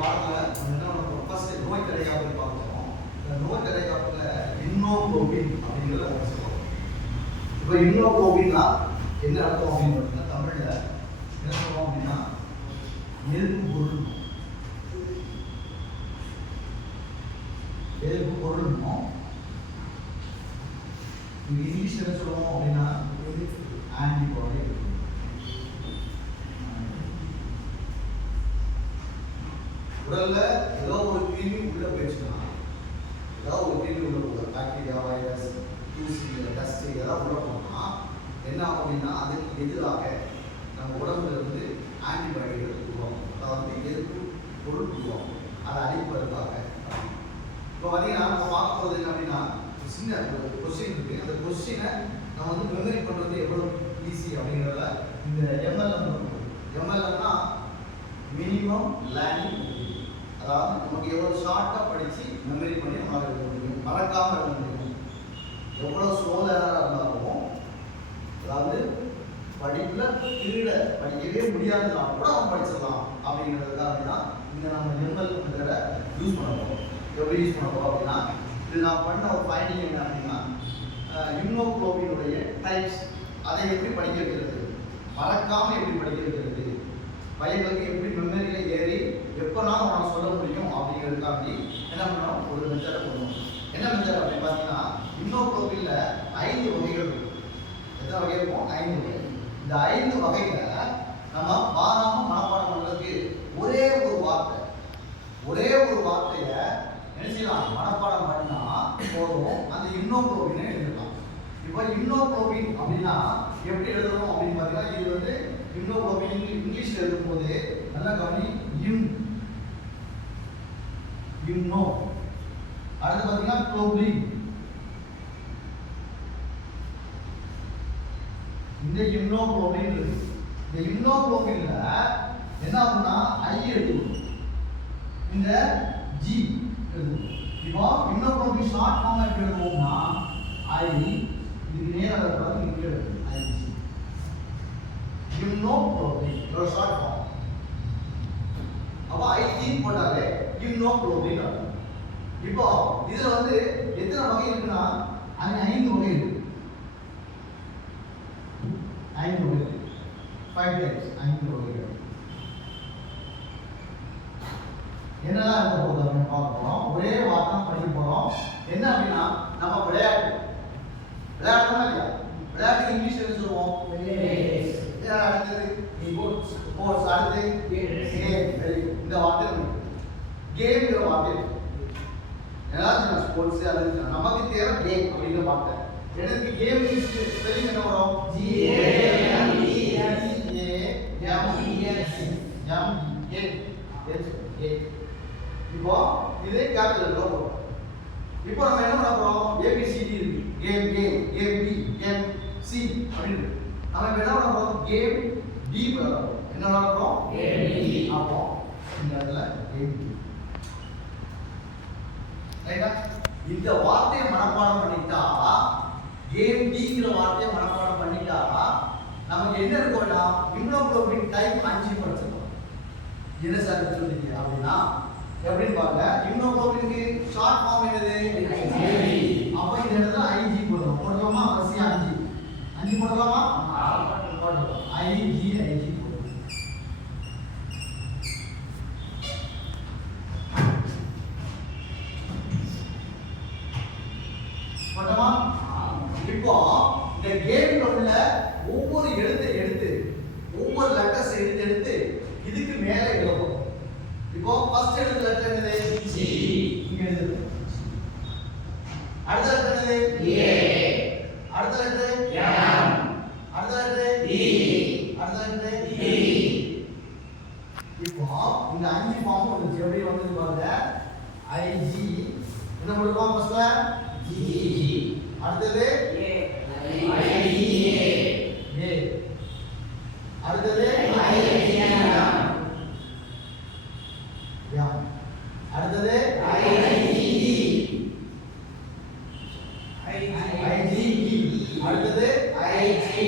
பாடத்துல நம்ம என்ன ஃபர்ஸ்ட் நோய் தடைகாப்பு பார்க்கிறோம். இந்த நோய் தடைகாப்புல இம்யூனோகுளோபின் அப்படிங்கறத நம்ம சொல்றோம். இப்போ இம்யூனோகுளோபின்னா என்ன அர்த்தம் அப்படின்னு பார்த்தீங்கன்னா தமிழ்ல என்ன சொல்றோம் அப்படின்னா எதிர்ப்பு பொருள். எதிர்ப்பு பொருள்னோம். இங்கிலீஷ்ல என்ன சொல்லுவோம் அப்படின்னா ஆன்டிபாடி. உடல்ல ஏதோ ஒரு கிருமி உள்ள போயிடுச்சுன்னா, ஏதாவது ஒரு கிருமி உள்ள போகுது, பாக்டீரியா, வைரஸ், தூசி, டஸ்ட் ஏதாவது உள்ள போனா என்ன ஆகும் அப்படின்னா அதுக்கு எதிராக நம்ம உடம்புல இருந்து ஆன்டிபாடிகள் உருவாகும். அதாவது எதிர்ப்பு பொருள் உருவாகும். அதை அழிப்பதற்காக. இப்போ பார்த்தீங்கன்னா நம்ம பார்க்க போகிறது என்ன அப்படின்னா சின்ன ஒரு கொஸ்டின் இருக்கு. அந்த கொஸ்டினை நம்ம வந்து மெமரி பண்ணுறது எவ்வளோ ஈஸி அப்படிங்கிறத இந்த எம்எல்எம்னா மினிமம் லேர்னிங். அதாவது நமக்கு எவ்வளோ ஷார்ட்டாக படித்து மெமரி பண்ணி நம்மளால் எழுத முடியும், மறக்காமல் எழுத முடியும். எவ்வளோ ஸ்லோலராக இருந்தாலும், அதாவது படிப்பில் திருட படிக்கவே முடியாதுன்னா கூட அவன் படிச்சிடலாம் அப்படிங்கிறதுக்காக தான் இங்கே நம்ம எம்எல் மெத்தடை யூஸ் பண்ண போகிறோம். எப்படி யூஸ் பண்ண போகிறோம் அப்படின்னா, இது நான் பண்ண ஒரு ஃபைண்டிங் என்ன அப்படின்னா இம்யூனோகுளோபினுடைய டைப்ஸ், அதை எப்படி படிக்க வைக்கிறது, மறக்காமல் எப்படி படிக்க வைக்கிறது, பையனுக்கு எப்படி மெமரியில் ஏறி எப்போனாலும் அவனால் சொல்ல முடியும் அப்படிங்கிறதுக்காண்டி என்ன பண்ணோம், ஒரு மெத்தடை பண்ணுவோம். என்ன மெத்தட் அப்படின்னு பார்த்தீங்கன்னா இம்யூனோகுளோபின்ல 5 வகைகள் இருக்கும். எத்தனை வகை இருக்கும்? 5 வகை. இந்த 5 வகையில நம்ம மாறாம மனப்பாடம் பண்ணுறதுக்கு ஒரே ஒரு வார்த்தையை என்ன செய்யலாம், மனப்பாடம் பண்ணா போதும், அந்த இம்யூனோகுளோபினை எழுதலாம். இப்போ இம்யூனோகுளோபின் அப்படின்னா எப்படி எழுதணும் அப்படின்னு பார்த்தீங்கன்னா, இது வந்து இம்யூனோகுளோபின் இங்கிலீஷ்ல எழுதும்போது நல்லா கவனி, இம்யூனோ. அடுத்து பார்த்தீங்கன்னா குளோபின். இந்த இம்யூனோகுளோபின் இருக்கு. இந்த இம்யூனோகுளோபின்ல என்ன ஆகும்னா ஐ எழுதுவோம், இந்த ஜி எழுதுவோம். இப்போ இம்யூனோகுளோபின் ஷார்ட் ஃபார்ம் எப்படி எழுதுவோம்னா ஐ, இதுக்கு நேரா இருக்கிறது இங்க எழுதுவோம் ஐஜி. இம்யூனோகுளோபின் ஒரு ஷார்ட் ஃபார்ம். அப்போ ஐஜி போட்டாலே இம்யூனோகுளோபின் அர்த்தம். இப்போ இதுல வந்து எத்தனை வகை இருக்குன்னா 5 வகை இருக்கு. 5 வகை, 5 டைப்ஸ், 5 வகைகள். என்னெல்லாம் இருக்க போகுது அப்படின்னு பார்க்க போறோம். ஒரே வார்த்தை படிக்க போறோம். என்ன அப்படின்னா நம்ம விளையாட்டுமா இல்லையா, விளையாட்டு இங்கிலீஷ்ல என்ன சொல்லுவோம்? அடுத்தது ஸ்போர்ட்ஸ், அடுத்து கேம். இந்த வார்த்தை கேம்ங்கிற வார்த்தை எல்லாரும் ஸ்போர்ட்ஸ் அல்லது நமக்கு தேவை கேம் அப்படிங்கிற வார்த்தை. எனக்கு கேம் ஸ்பெல்லிங் என்ன வரும்? இப்போ இதே கேபிட்டல் வரும். இப்போ நம்ம என்ன பண்ண போறோம்? ஏபிசிடி இருக்கு. கேம் ஏபி கேம் சி அப்படின்னு நம்ம இப்ப என்ன பண்ண போறோம்? கேம் டி பண்ண போறோம். என்ன பண்ண போறோம்? கேம் டி. அப்போ இந்த இடத்துல கேம் டி. ரைட்டா? இந்த வார்த்தையை மனப்பாடம் பண்ணிட்டா, கேம் டிங்கிற வார்த்தையை மனப்பாடம் பண்ணிட்டா நமக்கு என்ன இருக்கும்னா இம்யூனோகுளோபின் டைப் 5 படிச்சிருக்கோம். என்ன சார் சொல்றீங்க அப்படின்னா எப்படின்னு பாருங்க. இம்யூனோகுளோபினுக்கு ஷார்ட் ஃபார்ம் என்னது? ஐஜி. அப்ப இந்த இடத்துல ஐஜி போடுறோம். போடலாமா? வரிசையா 5 போடலாமா? போடலாம். ஐஜி போடுறோம். போட்டோமா? இப்போ இந்த கேம்ல உள்ள ஒவ்வொரு எழுத்தை எடுத்து, ஒவ்வொரு லெட்டர்ஸ் எடுத்து இதுக்கு மேல எழுதணும். இப்போ ஃபர்ஸ்ட் எழுத்து லெட்டர் என்னது? ஜி. இங்க எழுதுறோம். அடுத்த லெட்டர் என்னது? ஏ. அடுத்த லெட்டர் எம். அடுத்த லெட்டர் டி. அடுத்த லெட்டர் டி. இப்போ இந்த 5 ஃபார்ம் வந்துச்சு. எப்படி வந்து பாருங்க. ஐஜி என்ன போடுறோம்? ஃபர்ஸ்ட்ல ஜி. அடுத்தது ஏ. ஐஜி ஏ. அடுத்தது ஐஜி எம். அடுத்தது ஐஜி. அடுத்தது ஐஜி.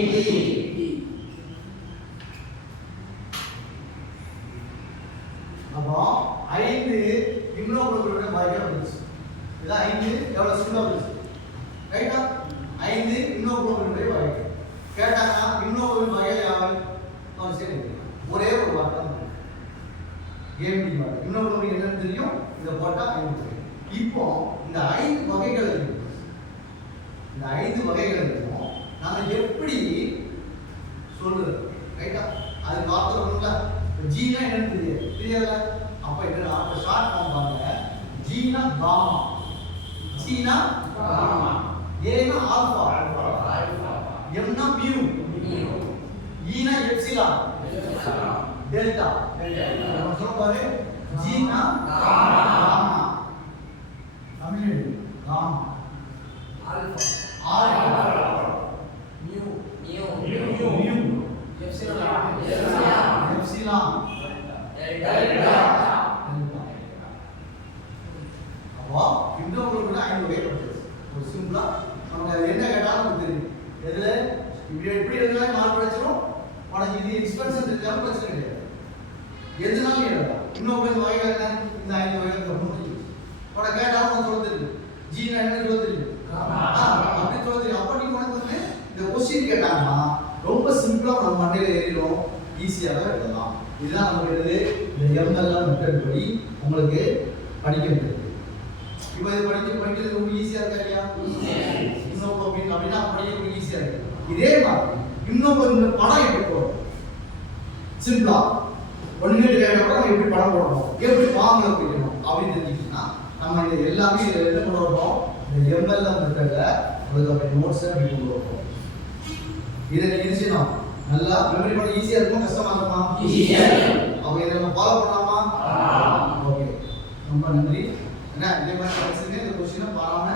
அப்போ 5 இம்னோகுளோபினுடைய வகைகள் வந்துச்சு. இதான் 5 எவ்வளவு சிம்பிளா வந்துச்சு. ரைட்டா? 5 இம்னோகுளோபினுடைய வகைகள். கேட்டாங்கன்னா இம்னோகுளோபின் வகைகள் யாவை? நான் சரி ஒரே ஒரு வார்த்தை கேம் டி வார்த்தை. இம்னோகுளோபின் என்னன்னு தெரியும்? இத போட்டா 5 தெரியும். இப்போ இந்த 5 வகைகள் இருக்கு. இந்த 5 வகைகள் இருக்கும். நாம எப்படி சொல்றது? ரைட்டா? அது வார்த்தை வரும்ல. ஜீனா என்னன்னு தெரியாது. தெரியல. அப்ப என்னன்னா அப்ப ஷார்ட் ஃபார்ம் பாருங்க. ஜீனா காமா. சீனா காமா. ஏனா ஆல்பா. எம்னா மியூ. ஈனா எப்சிலான். டெல்டா. நம்ம சொல்ல பாரு. ஜீனா gamma. Tamil gamma. Alpha. Alpha. Mu. Mu. Epsilon. Epsilon. Delta. அப்போ இம்னோகுளோபின் 5 வகைப்படுது. ஒரு சிம்பிளா நமக்கு அது என்ன கேட்டாலும் நமக்கு தெரியும். எதுல இப்படி எழுதலாம் மார்க் கிடைச்சிரும். உனக்கு இது எக்ஸ்பென்ஷன் தெரியாம பிரச்சனை கிடையாது. எதுனாலும் எழுதலாம். இம்னோகுளோபின் வகைகள் என்ன? இந்த 5 வகைகள் முடிஞ்சு. உனக்கு கேட்டாலும் உனக்கு சொல்ல தெரியும். ஜீனா என்ன சொல்ல தெரியும்? அப்படி சொல்ல தெரியும். அப்ப நீ உனக்கு வந்து இந்த கொஸ்டின் கேட்டாங்கன்னா ரொம்ப சிம்பிளா நம்ம மண்டையில ஏறிடும். ஈஸியாக எழுதலாம். இதுதான் நமக்கு எழுது இந்த எம்எல்எம் மெத்தட் படி உங்களுக்கு படிக்க முடியுது. இப்போ இது படிக்கிறது ரொம்ப ஈஸியா இருக்கா இல்லையா? இம்னோகுளோபின் அப்படின்னா படிக்கிறது ஈஸியா இருக்கு. இதே மாதிரி இம்னோகுளோபின் படம் எப்படி போடும்? சிம்பிளா ஒண்ணுமே தெரியாத கூட நம்ம எப்படி படம் போடணும், எப்படி ஃபார்முலா பிடிக்கணும் அப்படின்னு தெரிஞ்சுக்கிட்டா நம்ம இது எல்லாமே இதில் என்ன கொண்டு வரணும்? இந்த எம்எல்எம் மெத்தட்ல உங்களுக்கு அப்படி நோட்ஸ் அப்படி கொண்டு வரணும். இதை நீங்க என்ன செய்யணும்? நல்லா மெமரி பண்ண ஈஸியா இருக்கும், கஷ்டமா இருக்குமா? ஈஸியா இருக்கும். அப்ப இதை நம்ம ஃபாலோ பண்ணலாமா? ஓகே, ரொம்ப நன்றி. என்ன இதே மாதிரி படிச்சுங்க. இந்த கொஸ்டினை பாராம